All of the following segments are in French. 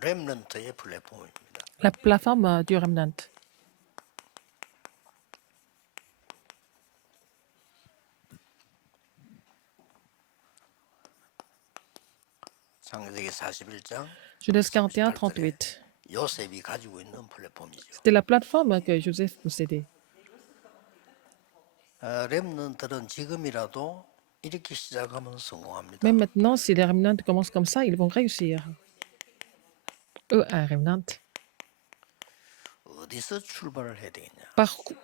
렘넌트의 플랫폼입니다. la plateforme du Remnant. 창세기 41장 Genèse 41, 38절에 38. 요셉이 가지고 있는 플랫폼이죠. C'était la plateforme que Joseph possédait. 렘넌트는 지금이라도 이렇게 시작하면 성공합니다. Même maintenant, si les Remnants commencent comme ça, ils vont réussir. Eux, un Remnant. 어디서 출발을 해야 되겠냐?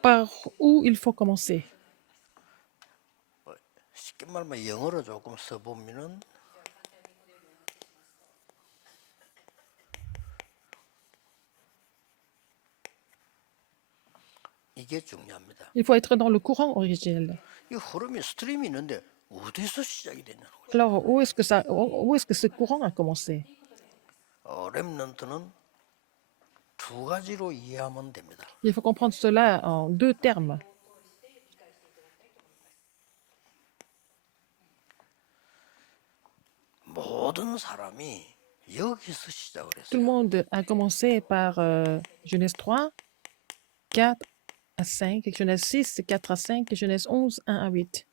Par où il faut commencer? 쉽게 말하면 영어로 조금 써보면은 이게 중요합니다. Il faut être dans le courant originel. 이 흐름이 스트림이 있는데 어디서 시작이 됐냐는 거죠. Alors, où est-ce que ce courant a commencé? 렘넌트는 두 가지로 이해하면 됩니다. Il faut comprendre cela en deux termes. 모든 사람이 여기서 시작을 Tout le 했어요. monde a commencé par Genèse 3, 4 à 5, Genèse 6, 4 à 5, Genèse 11, 1 à 8.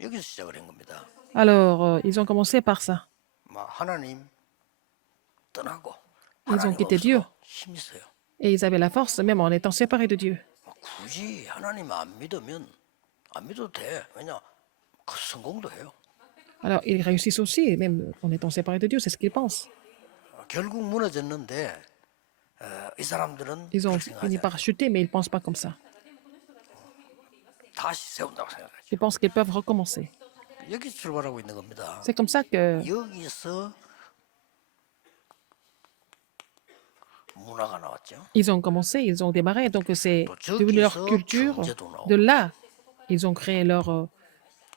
여기서 시작을 한 겁니다. Alors, ils ont commencé par ça. 막 하나님 떠나고 Ils ont 하나님 quitté Dieu. 없어 힘 있어요. Et ils avaient la force, même en étant séparés de Dieu. 굳이 하나님 안 믿으면 안 믿어도 돼. 왜냐 그 성공도 해요. Alors, ils réussissent aussi, même en étant séparés de Dieu, c'est ce qu'ils pensent. 결국 무너졌는데 이 사람들은 Ils ont 그렇게 fini 생각하지 par chuter, mais ils ne pensent pas comme ça. 다시 세운다고 생각하죠. Ils pensent qu'ils peuvent recommencer. 여기 출발하고 있는 겁니다. C'est comme ça que 여기서 문화가 나왔죠. ils ont commencé, ils ont démarré, donc c'est devenu leur culture. De là, ils ont créé leur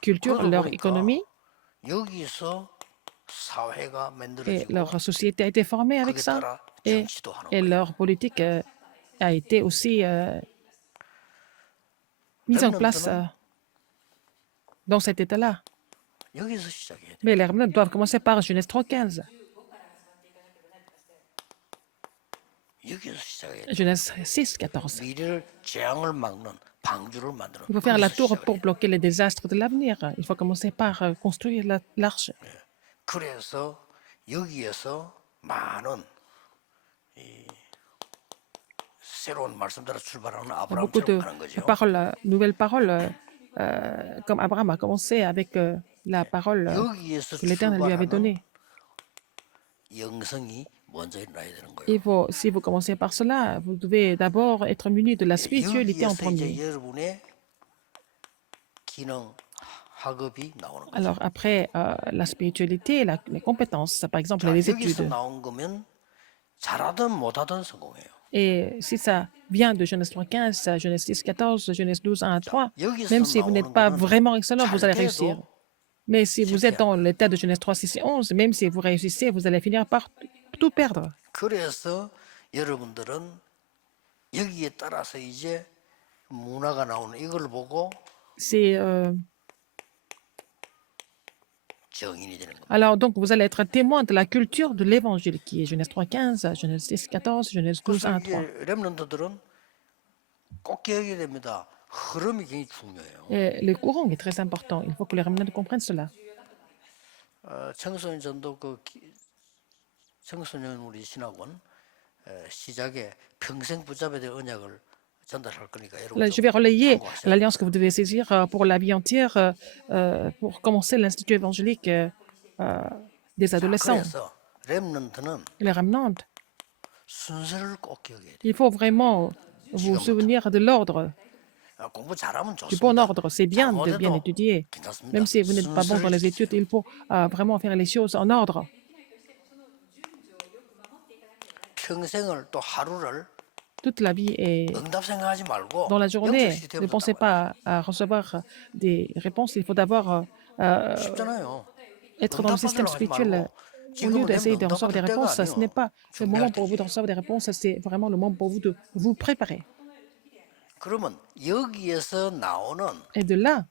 culture, 그러다 leur 보니까 économie, 여기서 사회가 et 만들어지고 leur société a été formée avec 거기에 ça. 따라 Et, 정치도 하는 et 거예요. leur politique a été aussi mise en place dans cet état-là. 여기서 시작해야 돼. Mais les Remnants doivent commencer par Genèse 3.15, 여기서 시작해야 돼. Genèse 6.14. 미래를 재앙을 막는 방주를 만드는 Il faut faire la 거기서 tour 시작을 pour 해요. bloquer les désastres de l'avenir. Il faut commencer par construire l'arche. 그래서 여기에서 많은 이 새로운 말씀대로 출발하는 Il y a 아브라함처럼 beaucoup de 가는 거죠. paroles, nouvelles paroles, comme Abraham a commencé avec la parole 여기에서 que l'Éternel lui avait 출발하는 donnée. 영성이 먼저 일어나야 되는 거예요. Il faut, si vous commencez par cela, vous devez d'abord être muni de la spiritualité en 여기에서 이제 premier. 여러분의 기능, 학업이 나오는 거죠. Alors après, la spiritualité, les compétences, par exemple 자, les 여기서 études. 나온 거면 잘하든 못하든 성공해요. Et si ça vient de Genèse 3.15, Genèse 6.14, Genèse 12, 1 à 3, 여기서 même si vous n'êtes 나오는 pas 거는 vraiment excellent, vous allez 잘 réussir. 돼도 Mais si vous êtes dans l'état de Genèse 3, 6 et 11, même si vous réussissez, vous allez finir par tout perdre. 그래서 여러분들은 여기에 따라서 이제 문화가 나오는 이걸 보고 C'est 정인이 되는 겁니다. alors donc vous allez être témoin de la culture de l'évangile qui est Genèse 3.15, Genèse 6.14, Genèse 12, 1 그래서 à 3. 이게 렘넌트들은 꼭 기억해야 됩니다. 흐름이 굉장히 중요해요. Et le courant est très important. Il faut que les remnants comprennent cela. 청소년 전도 청소년 우리 신학원 시작에 평생 붙잡아야 될 언약을 전달할 거니까 여러분 Là, je vais relayer 참고하세요. l'alliance que vous devez saisir pour la vie entière pour commencer l'Institut évangélique des adolescents. 그래서 렘넌트는 Les remnants, 순서를 꼭 기억해야 돼요. il faut vraiment vous souvenir de l'ordre, 공부 잘하면 du bon 좋습니다. ordre. C'est bien de bien 잘못해도 étudier. 괜찮습니다. Même si vous n'êtes pas bon dans les études, il faut vraiment faire les choses en ordre. 평생을 또 하루를 Toute la vie est 응답 생각하지 말고 dans la 영적 journée. Ne 시스템을 pensez 따라가요. pas à recevoir des réponses. Il faut d'abord 쉽잖아요. être dans le système 응답받으려고 하지 spirituel. 말고 Au lieu 지금은 d'essayer de 렘넌트 recevoir des 응답받을 때가 réponses, ce n'est 아니에요. pas le moment 준비할 pour vous de 때지. recevoir des réponses, c'est vraiment le moment pour vous de vous préparer. 그러면 여기에서 나오는 Et de là,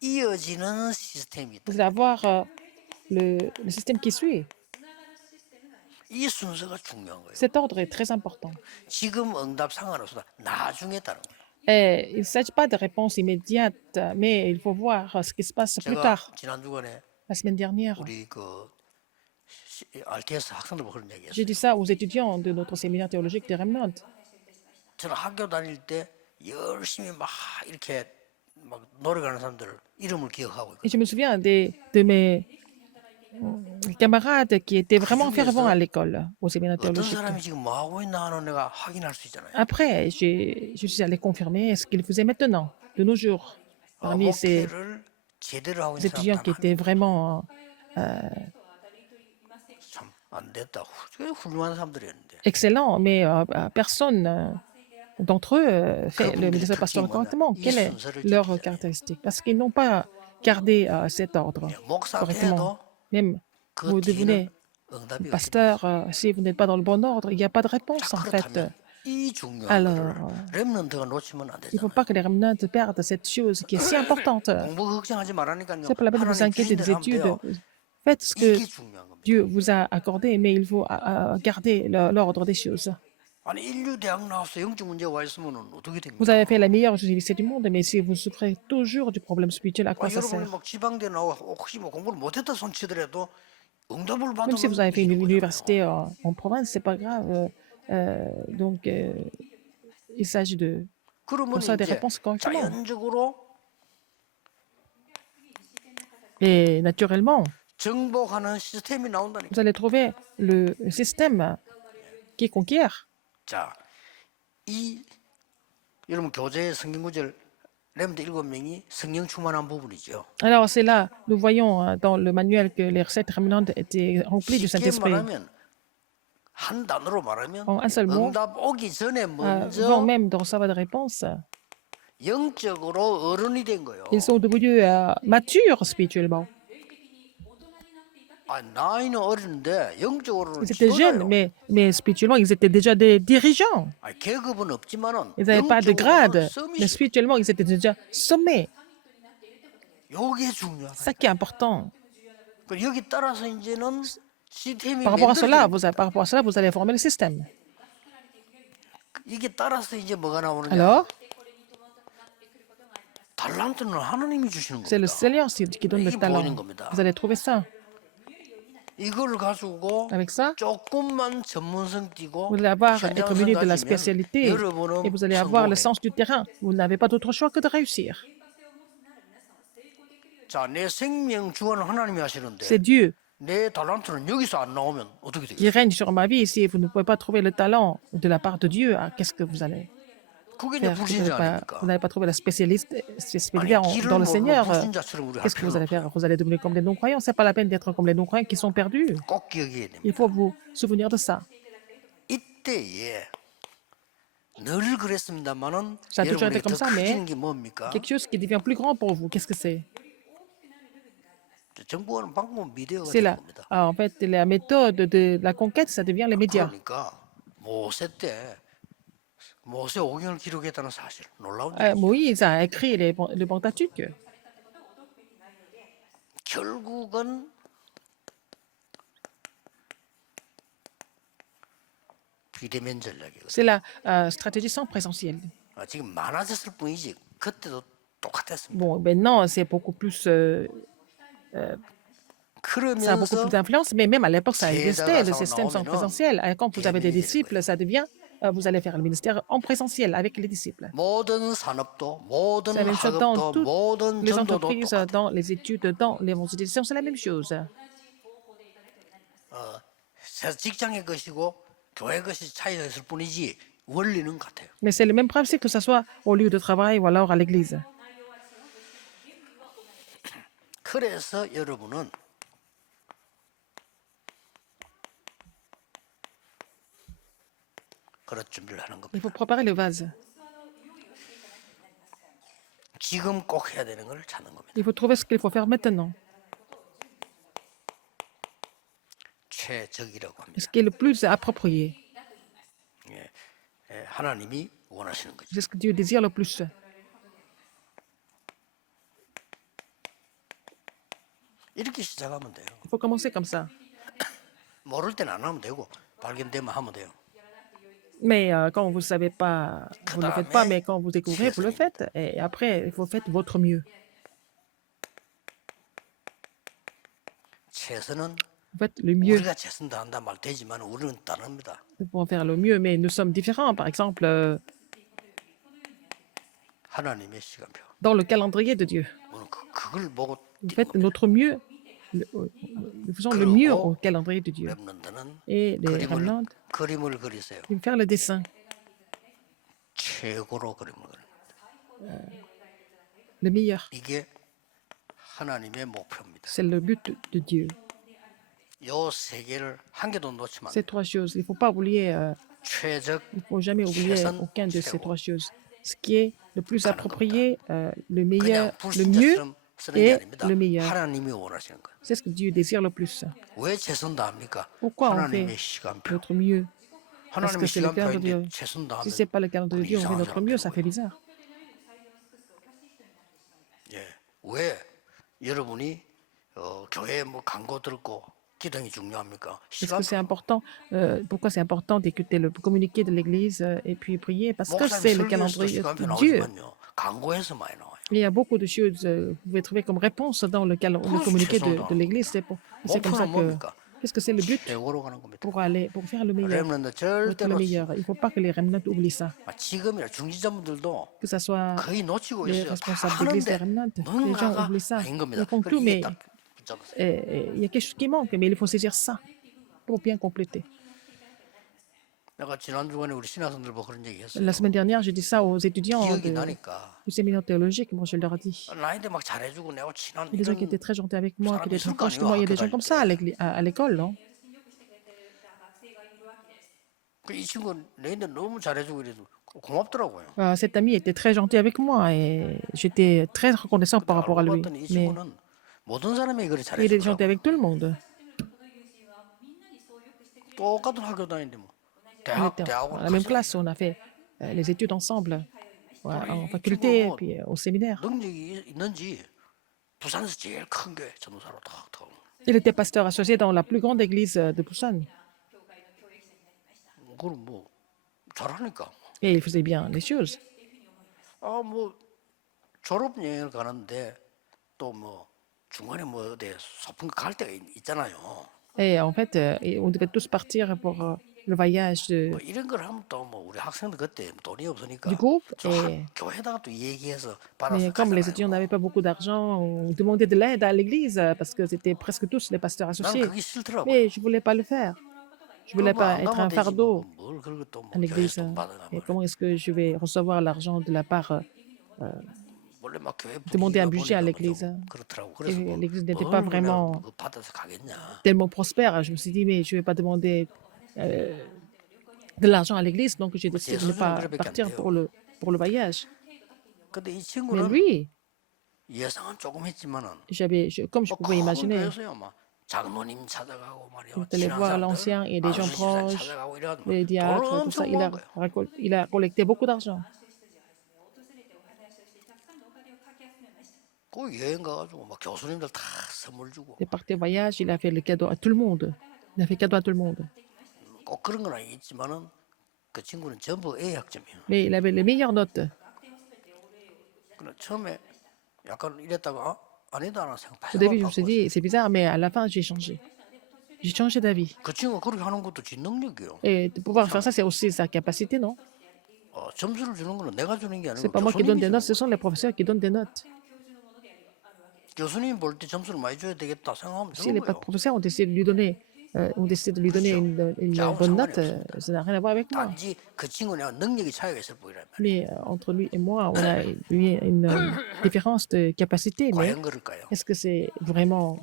이어지는 시스템이 있다. vous allez avoir le système qui suit. 이 순서가 중요한 거예요. Cet ordre est très important. 지금 응답 상관없어. 나중에 따른 거예요. Et il ne s'agit pas de réponse immédiate, mais il faut voir ce qui se passe plus 제가 tard. 지난 주간에 La semaine dernière, 우리 그 RTS 학생들 그런 j'ai 얘기했어요. dit ça aux étudiants de notre séminaire théologique de Remnant. 저는 학교 다닐 때 열심히 막 이렇게 막 노력하는 사람들 이름을 기억하고 Et 있거든요. je me souviens de mes camarades qui étaient vraiment fervents à l'école, au séminaire 어떤 théologique. 사람이 지금 뭐 하고 있나 하는 내가 확인할 수 있잖아요. Après, je suis allé confirmer ce qu'ils faisaient maintenant, de nos jours. Parmi ces 목회를 제대로 하고 있는 사람 étudiants qui 단 étaient vraiment 참안 됐다. 훌륭한 사람들이었는데. excellents, mais personne d'entre eux fait le ministère pastoral correctement. Quelle est leur caractéristique? Parce qu'ils n'ont pas gardé cet ordre 목사 correctement. 돼도 Même 그 vous devenez 뒤에는 응답이 없습니다. pasteur, si vous n'êtes pas dans le bon ordre, il n'y a pas de réponse en fait. 그렇다면 이 중요한 Alors, 거를 렘넌트가 놓치면 안 il ne faut 되잖아요. pas que les remnants perdent cette chose qui est si importante. 공부 걱정하지 말라니까요. C'est pas la peine de vous 하나님 inquiéter 주신 des 대로 하면 études. 돼요. Faites ce que 이게 중요한 겁니다. Dieu vous a accordé, mais il faut garder l'ordre des choses. 아니 인류 대학 나와서 영적 문제 와 있으면 어떻게 됩니까? Vous avez fait la meilleure université du monde, mais si vous souffrez toujours du problème spirituel, à quoi ça 여러분이 sert? 막 지방대 나와 혹시 뭐 공부를 못했다 손치더라도 응답을 Même si 받으면 vous avez fait une 이기는 거잖아요. université en province, c'est pas grave. Donc, il s'agit de 그러면 pour ça des 이제 réponses correctement. 자연적으로 Et naturellement, 정복하는 시스템이 나온다니까. vous allez trouver le système qui conquiert. 자, 이 여러분 교재의 성경 구절 렘드 7명이 성령 충만한 부분이죠. Alors, c'est là, nous voyons dans le manuel que les recettes rémanentes étaient remplies du 쉽게 Saint-Esprit. 말하면 한 단어로 말하면 En un seul mot, 응답 오기 전에 avant 먼저 même de recevoir des réponses, 영적으로 어른이 된 거예요. ils sont devenus matures spirituellement. 아, 나이는 어린데 영적으로는 Ils étaient jeunes, 지도자예요. mais spirituellement, ils étaient déjà des dirigeants. 아, 계급은 없지만은 Ils n'avaient pas de 영적으로는 grade, mais 썸이시. spirituellement, ils étaient déjà sommés. 요게 중요하다. C'est ça qui est important. 그 여기 따라서 이제는 시스템이 Par rapport à cela, 만들어지는 par rapport à cela, vous allez former le système. 이게 따라서 이제 뭐가 나오느냐? Alors, 달란트는 하나님이 주시는 c'est le 겁니다. Seigneur qui donne le 이게 talent. 보이는 겁니다. Vous allez trouver ça. 이걸 가지고 Avec ça, 조금만 전문성 띄고 vous allez avoir, 현장 être muni de la 가지면 spécialité 여러분은 et vous allez avoir le 성공해요. sens du terrain. Vous n'avez pas d'autre choix que de réussir. 자, 내 생명 주관은 하나님이 하시는데 C'est Dieu 내 달란트는 여기서 안 나오면 어떻게 qui 되겠어요? règne sur ma vie. Si vous ne pouvez pas trouver le talent de la part de Dieu, qu'est-ce que vous allez 그게 이제 faire? 불신자 아닙니까? Vous n'avez pas trouvé la spécialité 아니, dans 길을 le 모르는 Seigneur. 불신자처럼 우리 할 Qu'est-ce que vous 필요는 allez 없어요. faire? Vous allez devenir comme les non-croyants. C'est pas la peine d'être comme les non-croyants qui sont perdus. 꼭 기억해야 됩니다. Il faut vous souvenir de ça. 이때에 늘 그랬습니다만은 Ça a toujours été 여러분에게 comme 더 ça, mais 커지는 게 뭡니까? quelque chose qui devient plus grand pour vous. Qu'est-ce que c'est? 정부하는 방법은 미디어가 C'est 된 là. 겁니다. En fait, la méthode de la conquête, ça devient les médias. 그러니까 모세 때 모세 오경을 기록했다는 사실 놀라운 일이죠. Moïse a écrit le Pentateuque. 결국은 비대면 전략이거든요. C'est la stratégie sans présentiel. 지금 많아졌을 뿐이지 그때도 똑같았습니다. Bon, maintenant, c'est beaucoup plus, ça a beaucoup 그러면서 plus d'influence, mais même à l'époque, ça existait, le 제자가 système sans 나오면은 présentiel. Quand vous avez des 대면이 되는 disciples, ça devient, vous allez faire le ministère en présentiel avec les disciples. 모든 산업도 모든 C'est la même chose dans 학업도 toutes 모든 les 전도도 entreprises, 똑같아요. dans les études, dans l'évangélisation, c'est la même chose. 직장의 것이고 교회 것이 차이가 있을 뿐이지 원리는 같아요. Mais c'est le même principe que ce soit au lieu de travail ou alors à l'église. 그래서 여러분은 그릇 준비를 하는 겁니다. Il faut préparer le vase. 지금 꼭 해야 되는 걸 찾는 겁니다. Il faut trouver ce qu'il faut faire maintenant. 최적이라고 합니다. Ce qui est le plus approprié. 하나님이 원하시는 거죠. C'est ce que Dieu désire le plus. 이렇게 시작하면 돼요. Il faut commencer comme ça. 모를 때는 안 하면 되고 발견되면 하면 돼요. Mais quand vous ne savez pas, vous ne le faites pas, mais quand vous découvrez, vous le faites. Et après, vous faites votre mieux. 최선은 Vous faites le mieux 우리가 최선 다한다 말 되지만 우리는 다릅니다. pour faire le mieux, mais nous sommes différents. Par exemple, 하나님의 시간표. dans le calendrier de Dieu, 오늘 그걸 보고 nous 뛰는 faites 겁니다. notre mieux. Nous faisons le mieux au calendrier de Dieu. 렘넌트는 Et les remnants, 그림을 그리세요. ils vont faire le dessin, 최고로 그림을 그립니다. le meilleur. 이게 하나님의 목표입니다. C'est le but de Dieu. 요 세 개를 한 개도 놓치면 안 Ces 돼요. trois choses, il ne faut pas oublier, 최적, il faut jamais oublier 최선, aucun de ces 최고. trois choses. Ce qui est le plus 가는 approprié, le 그냥 meilleur, le mieux, 불신자처럼 쓰는 게 et 아닙니다. le meilleur. 하나님이 원하시는 거예요. C'est ce que Dieu désire le plus. 왜 최선 다합니까? Pourquoi on 하나님의 fait 시간표. notre mieux? Parce que 하나님의 c'est le calendrier de Dieu. 시간표인데 최선 Si 다하면 ce n'est pas le calendrier de Dieu, on fait notre mieux, ça fait bizarre. 예. 왜 여러분이 교회 뭐 광고 들고 기도이 중요합니까? Est-ce 시간 que c'est important? Pourquoi c'est important d'écouter le communiqué de l'Église et puis prier? Parce que 목사님 c'est le 설교에서도 calendrier 시간표 de Dieu. 나오지만요. 광고에서 많이 나와요. Il y a beaucoup de choses que vous pouvez trouver comme réponse dans le communiqué de l'Église. C'est comme ça 목표는 que. 뭡니까? Qu'est-ce que c'est le but 최고로 가는 겁니다. pour faire le meilleur? 렘넌트 Pour être 절대 le 놓치지 meilleur. Il ne faut pas que les remnants oublient ça. 지금이나 중지자분들도 Que ce soit 거의 놓치고 les 있어요. 다 responsables d'église, les 하는데 remnants. Les gens 뭔가가 oublient ça. 아닌 겁니다. Ils font 그래서 tout, 이게 mais 딱 붙잡으세요. il y a quelque chose qui manque, mais il faut saisir ça pour bien compléter. 내가 지난 주간에 우리 신학생들 보고 그런 얘기 했어요. La semaine dernière, j'ai dit ça aux étudiants 기억이 나니까 du séminaire théologique. Moi, je leur ai dit. 나한테 막 잘해주고 내가 친한 Il y a des gens qui 이런 étaient très gentils avec moi, qui étaient très 사람이 proches de moi. Il y a des gens comme ça à l'école, non? 이 친구 내한테 너무 잘해주고 이래서 고맙더라고요. Cet ami était très gentil avec moi et j'étais très reconnaissant par rapport à 알고 lui. 봤더니 이 Mais 친구는 모든 사람이 그리 il est gentil 잘해주더라고요. avec tout le monde. 똑같은 학교 다니는데 뭐 On 대학 était 대학원 à la même 같이 classe, on a fait les études ensemble, ouais, en faculté et puis au séminaire. 능력이 있는지 부산에서 제일 큰 교회 전도사로 탁 들어온 거예요. Il était pasteur associé dans la plus grande église de Busan 그럼 뭐 잘하니까 et il faisait bien les choses. 뭐 졸업 여행을 가는데 또 뭐 중간에 뭐 어디 소풍 갈 때가 있잖아요. Et en fait, on devait tous partir pour le voyage 뭐 이런 걸 하면 또 뭐 우리 학생들 그때 돈이 없으니까 du groupe. 저 Et, 교회다가 또 얘기해서 mais 받아서 comme les étudiants 가잖아요. n'avaient pas beaucoup d'argent, on demandait de l'aide à l'église parce que c'était presque tous les pasteurs 난 associés. 그게 싫더라고. Mais je ne voulais pas le faire. Je ne voulais pas être un fardeau 뭘 그리고 또뭐 à l'église. 교회에서 돈 받아가 Et comment est-ce que je vais recevoir l'argent de la part 원래 막 교회 demander un 분위기가 budget à 보니까 l'église. 좀 그렇더라고. 그래서 Et 뭐 l'église n'était 뭘 pas 그냥 vraiment 뭐 받아서 가겠냐. tellement prospère. Je me suis dit, mais je ne vais pas demander de l'argent à l'église, donc j'ai décidé de ne pas partir pour le voyage. 근데 이 Mais 친구는 lui, 예상은 조금 했지만은 comme je pouvais imaginer, 교회에서요 막 장로님 찾아가고 말이야. il est allé voir l'ancien et des gens proches, 찾아가고 이래가지고 les 돈을 diacres, tout ça. 엄청 Il a, 모은 거예요. il a collecté beaucoup d'argent. 그 여행 가가지고 막 교수님들 다 선물 주고 Il est parti au voyage, il a fait le cadeau à tout le monde. Il a fait cadeau à tout le monde. 꼭 그런 건 아니겠지만은 그 친구는 전부 A 학점이에요. Mais il avait les meilleures notes. 그래 처음에 약간 이랬다가 아니다 하나 Au début, je me 생각. suis dit, c'est bizarre, mais à la fin, j'ai changé. J'ai changé d'avis. 그 친구가 그렇게 하는 것도 지 능력이에요. Et de pouvoir faire ça, c'est aussi sa capacité, non? 점수를 주는 거는 내가 주는 게 C'est 아니고 pas moi qui donne 교수님이 des 주는 notes, ce 거예요. sont les professeurs qui donnent des notes. 교수님이 볼 때 점수를 많이 줘야 되겠다 생각하면 Si 주는 les 거예요. professeurs ont décidé de lui donner, une bonne note, ça n'a rien à voir avec moi. 단지 그 친구는 능력이 차이가 있을 뿐이라면 Mais entre lui et moi, on a une différence de capacité. Mais 과연 그럴까요? est-ce que c'est vraiment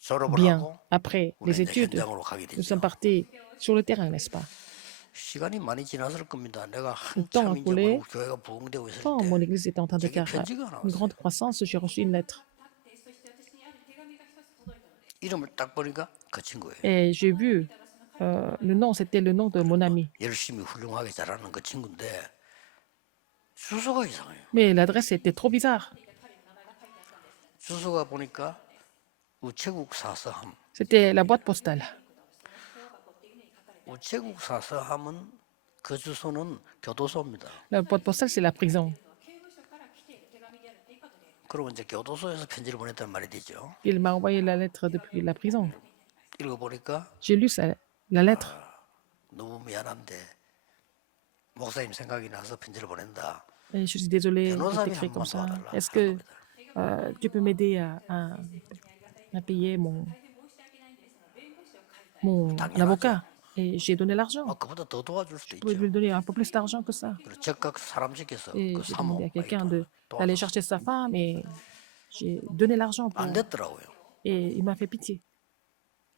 졸업을 bien? 하고 Après 우리 les 이제 études, 현장으로 가게 nous sommes 되죠. partis sur le terrain, n'est-ce pas? 시간이 많이 지났을 겁니다. 내가 temps 한참 이제 écoulé, 우리 교회가 부흥되고 있을 Quand mon 때 église était en train de 제게 faire 편지가 une 나왔어요. grande croissance, j'ai reçu une lettre. 이름을 딱 보니까 그 친구예요. Et j'ai vu le nom, c'était le nom de mon ami. 열심히 훌륭하게 잘하는 그 친구인데 주소가 이상해요. Mais l'adresse était trop bizarre. 주소가 보니까 우체국 사서함 C'était la boîte postale. 제국 사서함은 그 주소는 교도소입니다. La boîte postale, c'est la prison. 그리고 이제 교도소에서 편지를 보냈다는 말이 되죠. Il m'a envoyé la lettre depuis la prison. 읽어보니까 J'ai lu la lettre 너무 미안한데 목사님 생각이 나서 편지를 보낸다. et je suis désolée de 변호사비 t'écrire 한 comme 번 ça. 도와달라. Est-ce que tu peux m'aider à payer mon avocat? Et j'ai donné l'argent. 그보다 더 도와줄 수도 Je pouvais 있죠. lui donner un peu plus d'argent que ça. 그리고 즉각 사람 시켜서 Et 그 j'ai 사모 demandé à quelqu'un d'aller 도와줬어요. chercher sa femme et j'ai donné l'argent pour. 안 됐더라고요. Et il m'a fait pitié.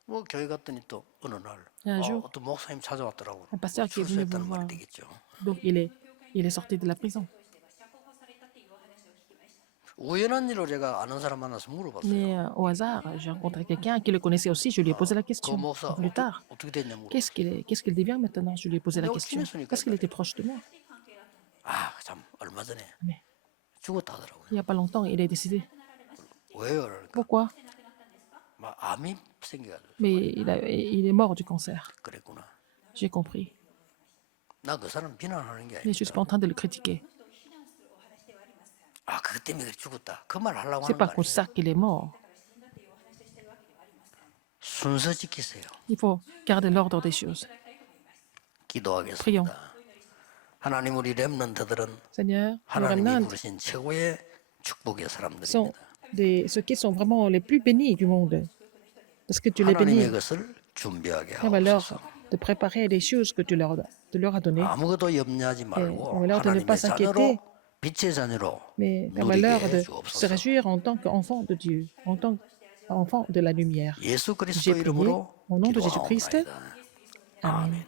뭐 교회 갔더니 또 어느 날 Un jour, 어떤 목사님 찾아왔더라고. un pasteur qui est venu me 출소했다는 voir. 말이 되겠죠. Donc il est sorti de la prison. 우연한 일로 제가 아는 사람 만나서 물어봤어요. Mais au hasard, j'ai rencontré quelqu'un qui le connaissait aussi. Je lui ai posé la 그 question. 목사 Plus tard, 어떻게 됐냐 물어. qu'est-ce qu'il devient maintenant? Je lui ai posé la Mais question. au-dessus, Parce qu'il était proche de moi. 참 얼마 전에 Mais 죽었다 하더라고요. il n'y a pas longtemps, il est décédé. 왜요? 그러니까 Pourquoi? 막 암이 생겨가지고 Mais il est mort du cancer. 그랬구나. J'ai compris. 나 그 사람 비난하는 게 Mais je ne suis pas 아니라 en train de le critiquer. 그것 때문에 죽었다. 그 말 하려고 C'est 하는 pas 거 pour 아니에요. ça qu'il est mort. 순서 지키세요. Il faut garder l'ordre des choses. 기도하겠습니다. 하나님 우리 렘넌트들은 Seigneur, le 하나님이 remnant 부르신 최고의 축복의 sont 사람들입니다. ceux qui sont vraiment les plus bénis du monde. Parce que tu les bénis. 하나님의 것을 준비하게 On va leur 하옵소서. de préparer les choses que tu leur as données. 아무것도 염려하지 말고 on va leur de ne pas 하나님의 s'inquiéter. 자녀로 빛의 자녀로 Mais 누리게 permets-leur de se 해주옵소서. réjouir en tant qu'enfant de Dieu, en tant qu'enfant de la lumière. 예수 J'ai 그리스도 prié 이름으로 au nom de Jésus-Christ. 기도하옵나이다. Amen.